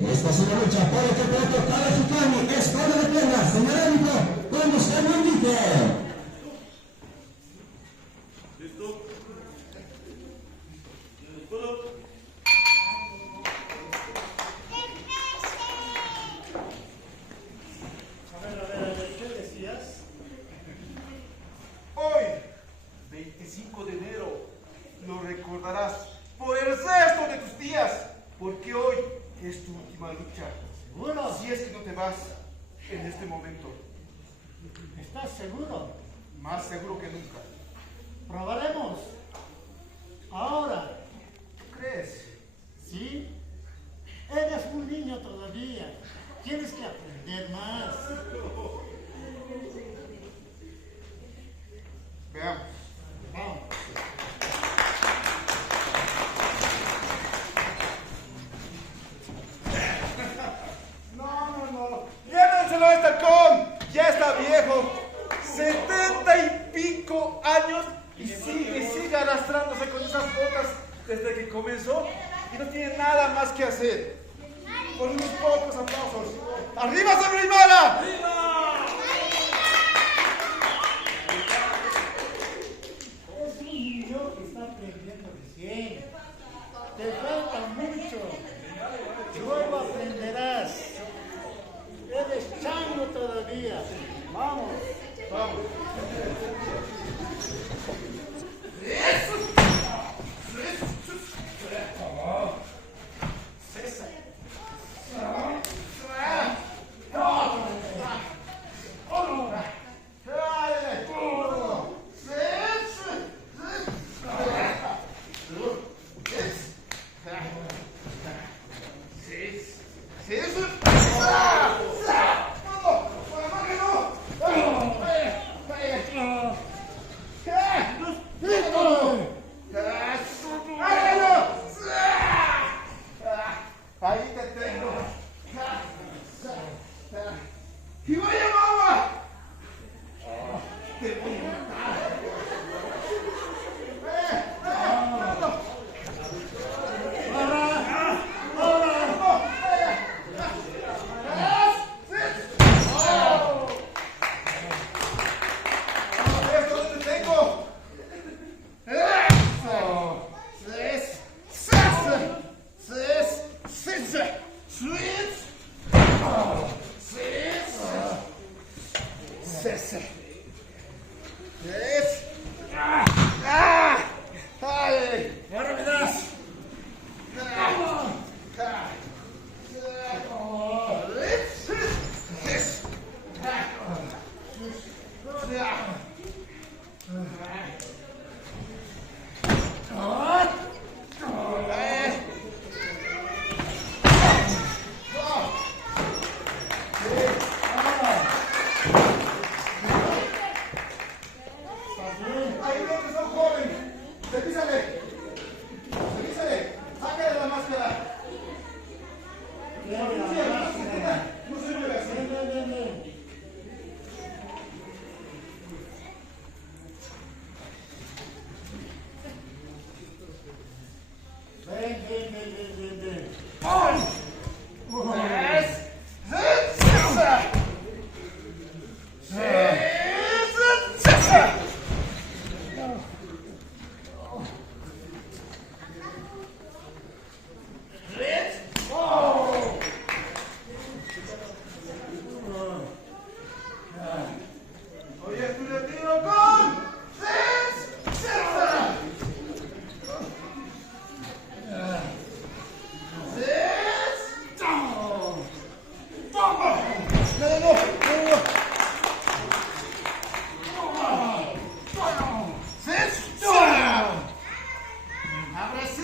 Esta es una lucha por el campeonato Calaficani, escuadra de piernas, señor árbitro, cuando usted lo indique. ¿Listo? ¿Escudo? A ver, ¿qué decías? Hoy, 25 de enero, lo recordarás por el resto de tus días, porque hoy es tu última lucha. ¿Seguro? Si es que no te vas en este momento, ¿Estás seguro? más seguro que nunca. Probaremos. Ahora, ¿Tú crees? ¿sí? Eres un niño todavía. Tienes que aprender más. Veamos. Vamos. No. Llévenselo a este halcón. Ya está viejo. 70 y pico años y sigue arrastrándose con esas botas desde que comenzó y no tiene nada más que hacer. Con unos pocos aplausos. ¡Arriba, Sabrimara! Es un niño que está aprendiendo recién. Te falta mucho. Luego aprenderás. Eres chango todavía. Vamos. Vamos. Ahí te tengo. ¡Y vaya mamá! Te voy a matar. ¡Esto te tengo! Ahora me das. Ahí viene, son joven. Revísale. Sácale la máscara. No se mueve así. Ven. Oye, tu retiro con ahora sí,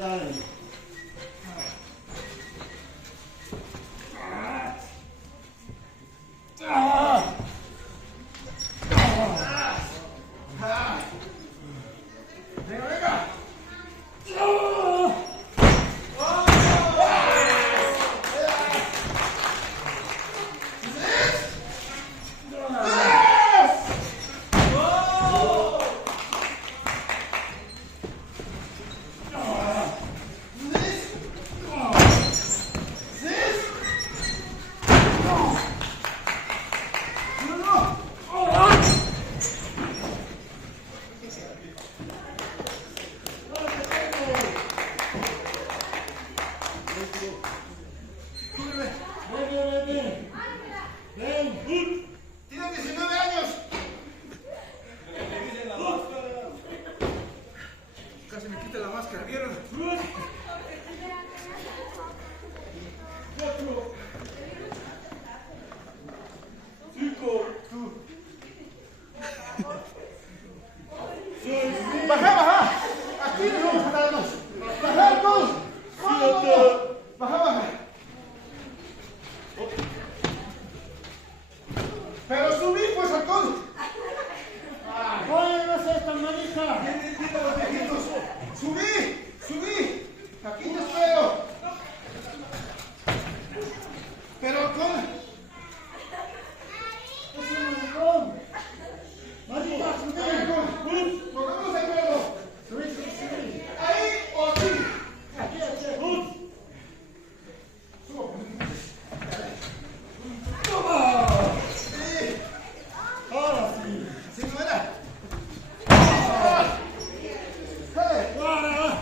Dale. venga. Casi me quita la máscara, ¿vieron? 4, 5, 6, baja. Aquí nos vamos a dar más. Baja todos. 7, baja. Pero subí pues a todos. Oye, no seas tan manija. Entiendo los viejitos. Subí. Aquí te espero. Pero con... Es un montón. Manija, subí. Pongamos de acuerdo. Subí. Ahí o aquí. Aquí. Subo. Sí. Ahora sí. ¿Sí no era? Ahora.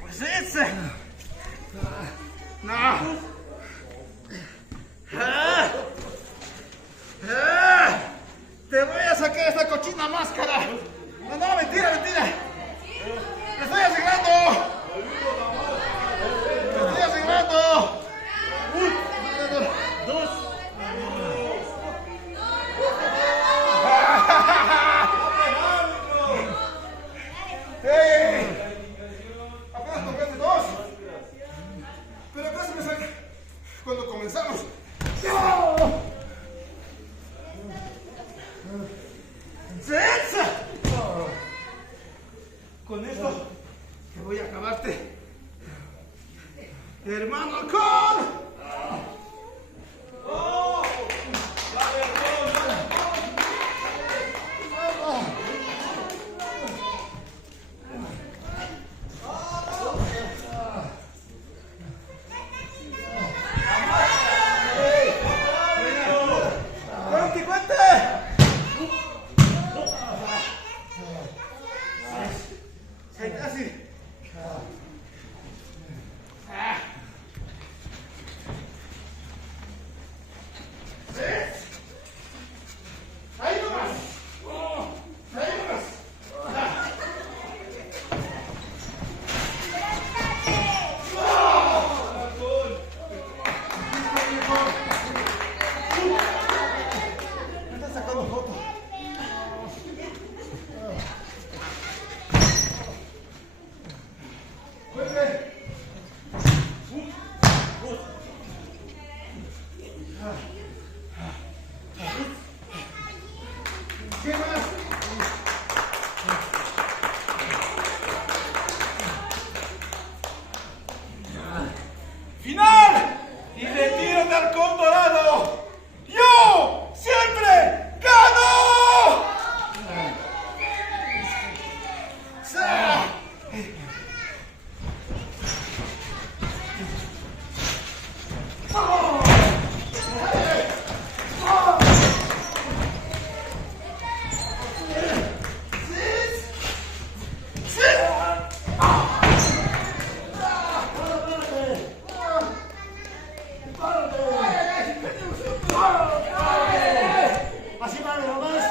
Pues ese. No. Te voy a sacar esta cochina máscara. No, mentira. ¡Me estoy arreglando! Dos. Apenas tocaste dos. Pero casi me saca cuando comenzamos. ¡Sensa! Con esto te voy a acabarte. ¡Hermano alcohol! ¡Final! ¡Y retiro de halcón dorado! ¡Yo siempre gano! Así va, nomás.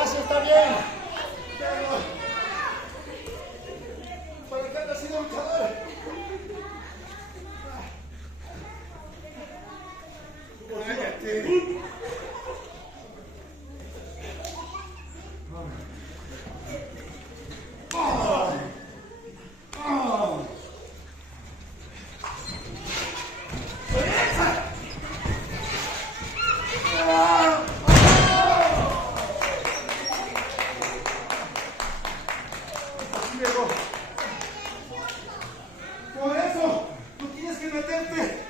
Así está bien. Para que haya sido luchador. Cállate. Por eso, tú tienes que meterte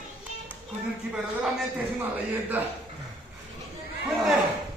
con el que verdaderamente es una leyenda. ¡Fuerte!